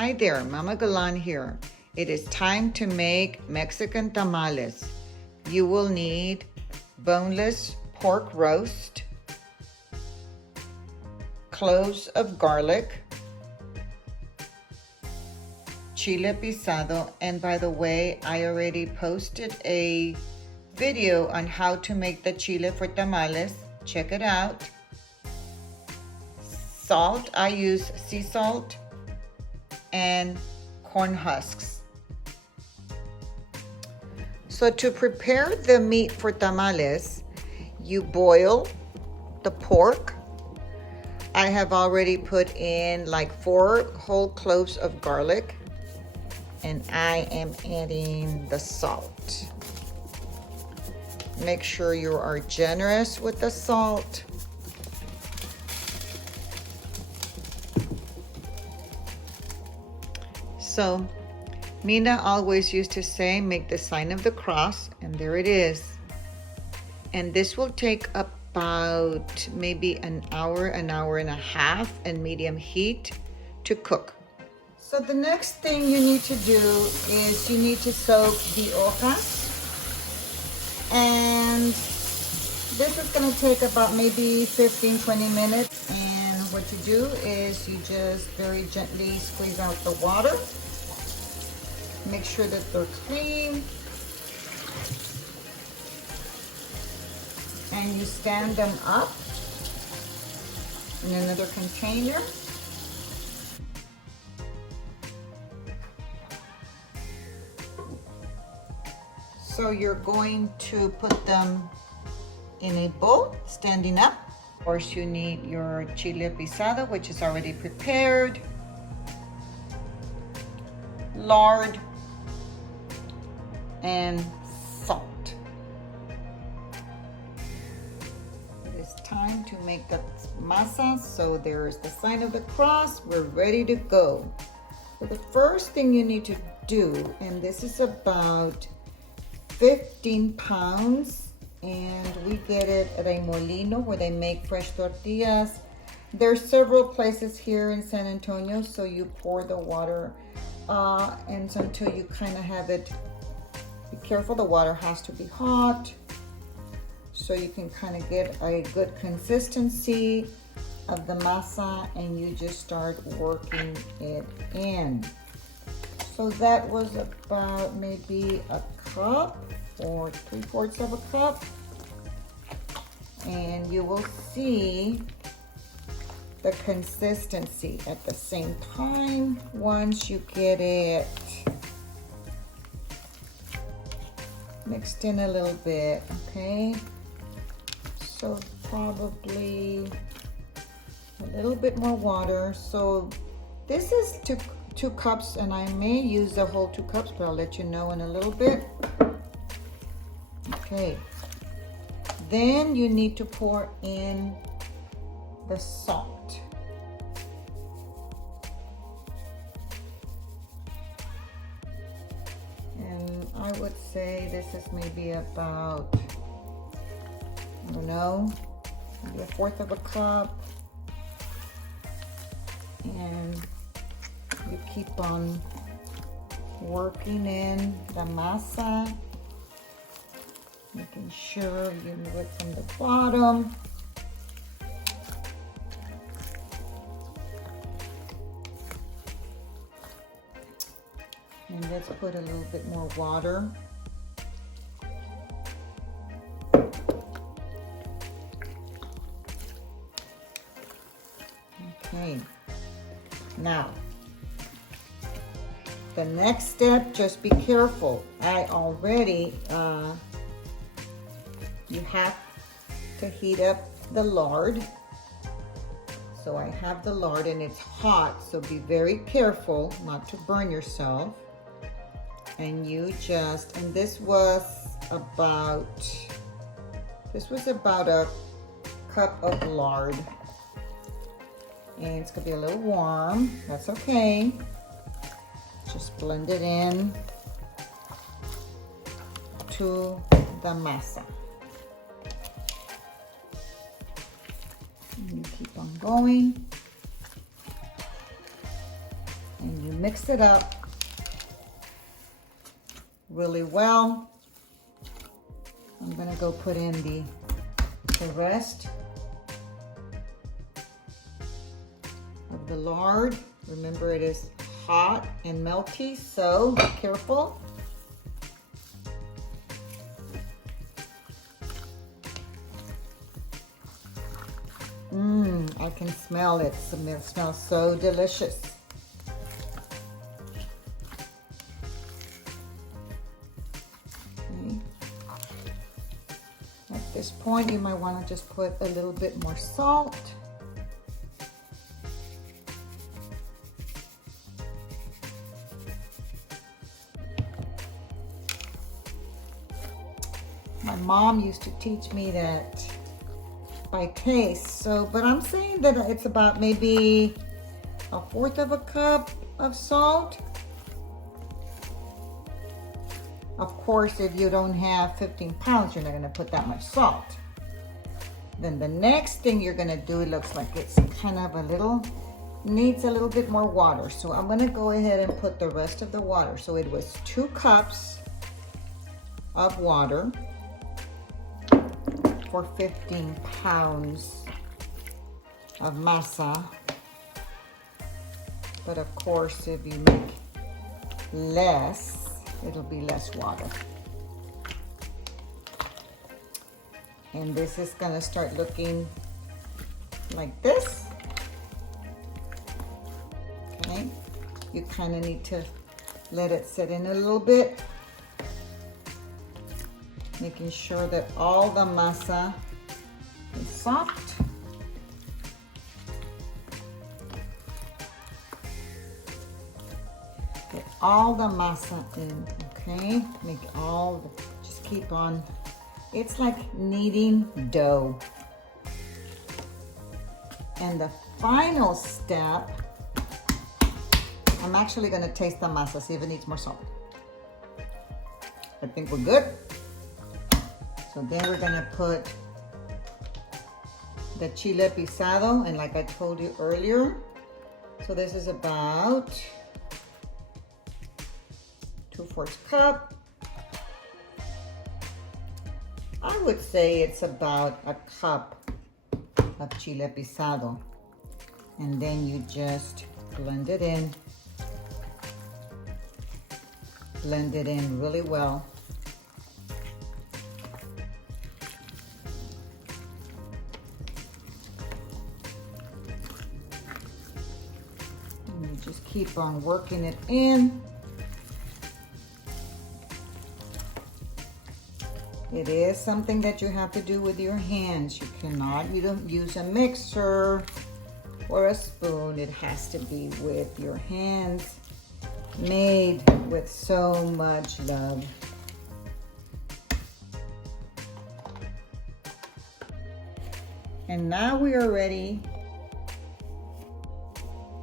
Hi there, Mama Galán here. It is time to make Mexican tamales. You will need boneless pork roast, cloves of garlic, chile pisado, and by the way, I already posted a video on how to make the chile for tamales. Check it out. Salt, I use sea salt, and corn husks. So to prepare the meat for tamales, you boil the pork. I have already put in like 4 whole cloves of garlic, and I am adding the salt. Make sure you are generous with the salt. So Mina always used to say, make the sign of the cross, and there it is. And this will take about maybe an hour and a half in medium heat to cook. So the next thing you need to do is you need to soak the hojas. And this is gonna take about maybe 15-20 minutes. And what you do is you just very gently squeeze out the water. Make sure that they're clean. And you stand them up in another container. So you're going to put them in a bowl, standing up. Of course, you need your chile pisado, which is already prepared, lard, and salt. It is time to make the masa. So there's the sign of the cross. We're ready to go. So the first thing you need to do, and this is about 15 pounds, and we get it at a molino where they make fresh tortillas. There's several places here in San Antonio, so you pour the water and until you kind of have it. Be careful, the water has to be hot so you can kind of get a good consistency of the masa, and you just start working it in. So that was about maybe a cup or 3/4 of a cup, and you will see the consistency at the same time once you get it mixed in a little bit. Okay, so probably a little bit more water. So this is two cups, and I may use the whole 2 cups, but I'll let you know in a little bit. Okay, then you need to pour in the salt. And I would say this is maybe about, I don't know, maybe 1/4 of a cup. And you keep on working in the masa, making sure you move it from the bottom. And let's put a little bit more water. Okay, now the next step, just be careful. I already, you have to heat up the lard. So I have the lard and it's hot, so be very careful not to burn yourself. And you just, and this was about a cup of lard. And it's gonna be a little warm, that's okay. Just blend it in to the masa. And you keep on going. And you mix it up really well. I'm gonna go put in the rest of the lard. Remember, it is hot and melty, so be careful. I can smell it. It smells so delicious. Okay. At this point, you might want to just put a little bit more salt. My mom used to teach me that by taste, but I'm saying that it's about maybe 1/4 of a cup of salt. Of course, if you don't have 15 pounds, you're not gonna put that much salt. Then the next thing you're gonna do, it looks like it's kind of needs a little bit more water. So I'm gonna go ahead and put the rest of the water. So it was 2 cups of water for 15 pounds of masa. But of course, if you make less, it'll be less water. And this is gonna start looking like this. Okay, you kind of need to let it sit in a little bit, making sure that all the masa is soft. Get all the masa in, okay? Just keep on. It's like kneading dough. And the final step, I'm actually gonna taste the masa, see if it needs more salt. I think we're good. So then we're gonna put the chile pisado, and like I told you earlier, so this is about 2/4 cup. I would say it's about a cup of chile pisado. And then you just blend it in really well. Just keep on working it in. It is something that you have to do with your hands. You don't use a mixer or a spoon. It has to be with your hands, made with so much love. And now we are ready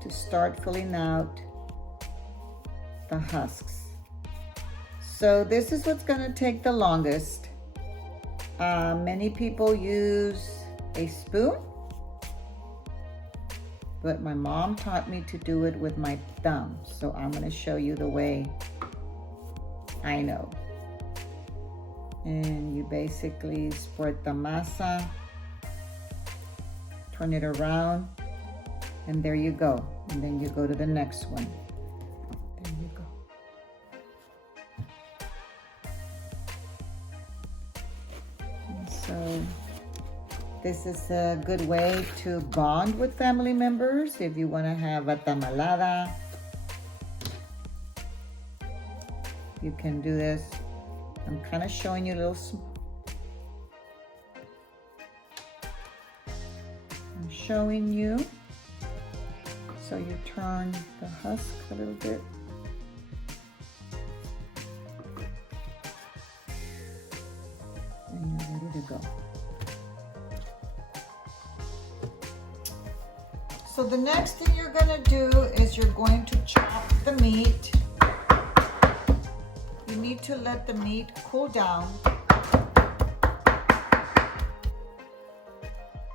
to start filling out the husks. So this is what's gonna take the longest. Many people use a spoon, but my mom taught me to do it with my thumb. So I'm gonna show you the way I know. And you basically spread the masa, turn it around, and there you go. And then you go to the next one. There you go. And so this is a good way to bond with family members. If you want to have a tamalada, you can do this. I'm kind of showing you a little. I'm showing you. So you turn the husk a little bit. And you're ready to go. So the next thing you're gonna do is you're going to chop the meat. You need to let the meat cool down.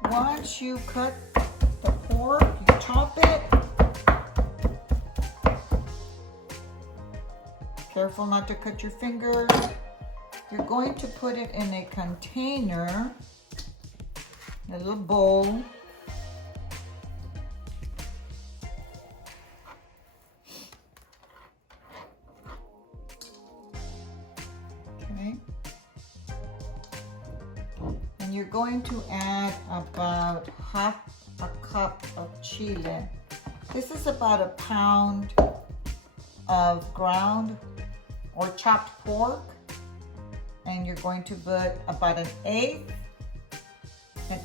Once you cut the pork, you chop it. Careful not to cut your fingers. You're going to put it in a container, a little bowl. Okay. And you're going to add about half a cup of Chile. This is about a pound of ground or chopped pork. And you're going to put about an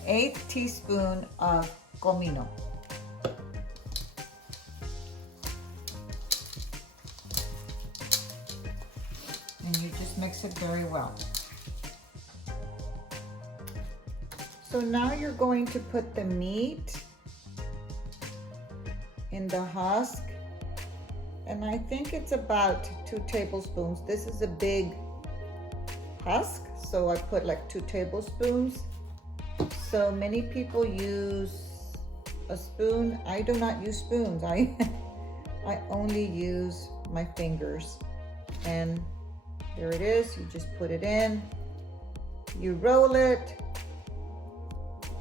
eighth teaspoon of Comino. And you just mix it very well. So now you're going to put the meat in the husk. And I think it's about 2 tablespoons. This is a big husk, so I put like 2 tablespoons. So many people use a spoon. I do not use spoons. I only use my fingers. And there it is. You just put it in, you roll it,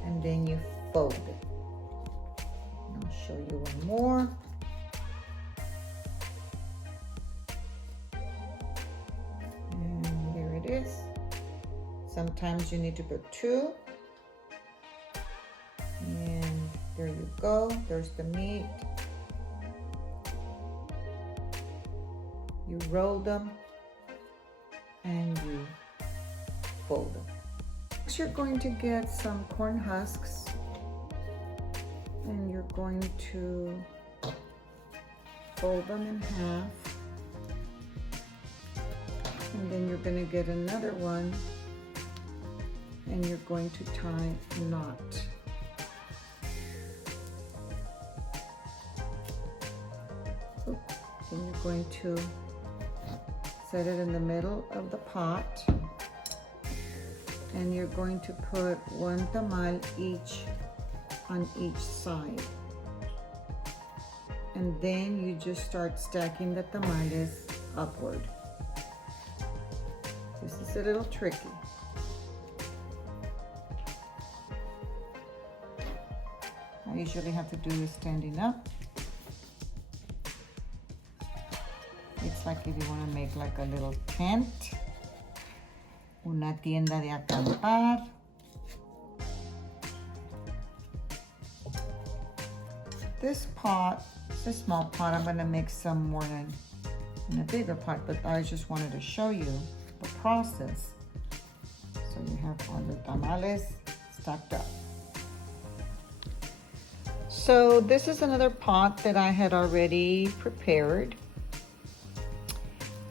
and then you fold it. And I'll show you one more. And there it is. Sometimes you need to put 2. And there you go. There's the meat. You roll them and you fold them. Next, you're going to get some corn husks and you're going to fold them in half. And then you're going to get another one and you're going to tie a knot. Then you're going to set it in the middle of the pot and you're going to put 1 tamal each on each side. And then you just start stacking the tamales upward. This is a little tricky. I usually have to do is standing up. It's like if you want to make like a little tent, una tienda de acampar. This pot, it's a small pot. I'm going to make some more in a bigger pot, but I just wanted to show you the process. So you have all the tamales stacked up. So this is another pot that I had already prepared.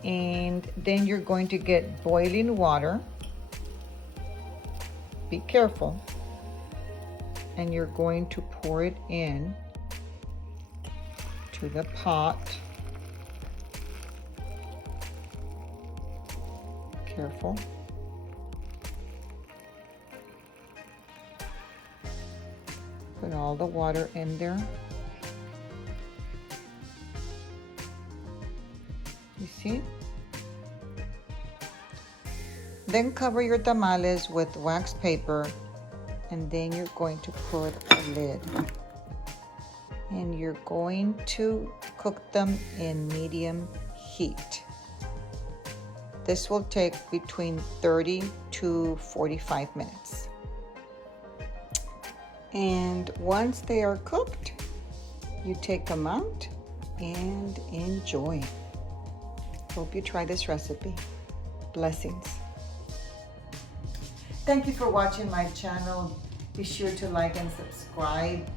And then you're going to get boiling water. Be careful. And you're going to pour it in to the pot. Careful. Put all the water in there. You see? Then cover your tamales with wax paper and then you're going to put a lid. And you're going to cook them in medium heat. This will take between 30 to 45 minutes. And once they are cooked, you take them out and enjoy. Hope you try this recipe. Blessings. Thank you for watching my channel. Be sure to like and subscribe.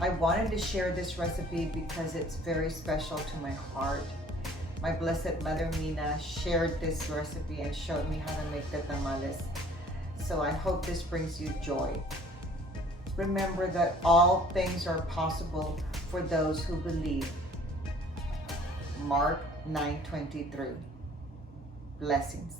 I wanted to share this recipe because it's very special to my heart. My Blessed Mother Mina shared this recipe and showed me how to make the tamales. So I hope this brings you joy. Remember that all things are possible for those who believe. Mark 9:23. Blessings.